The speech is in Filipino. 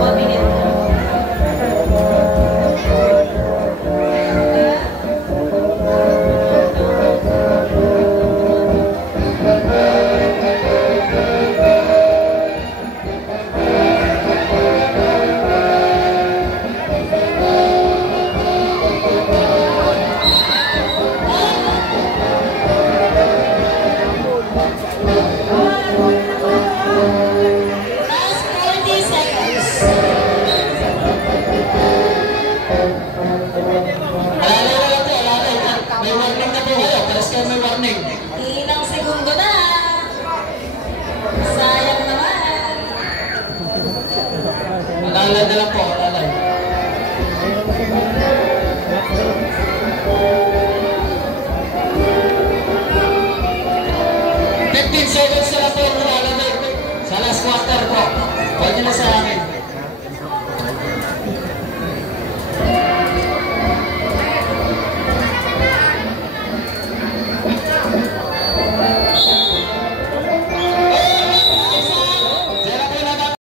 1 minute. Ilang segundo na. Sayang naman. Alalay na lang po, alalay. 15 seconds na lang po, alalay. Sa last quarter po. Pwede na sa akin.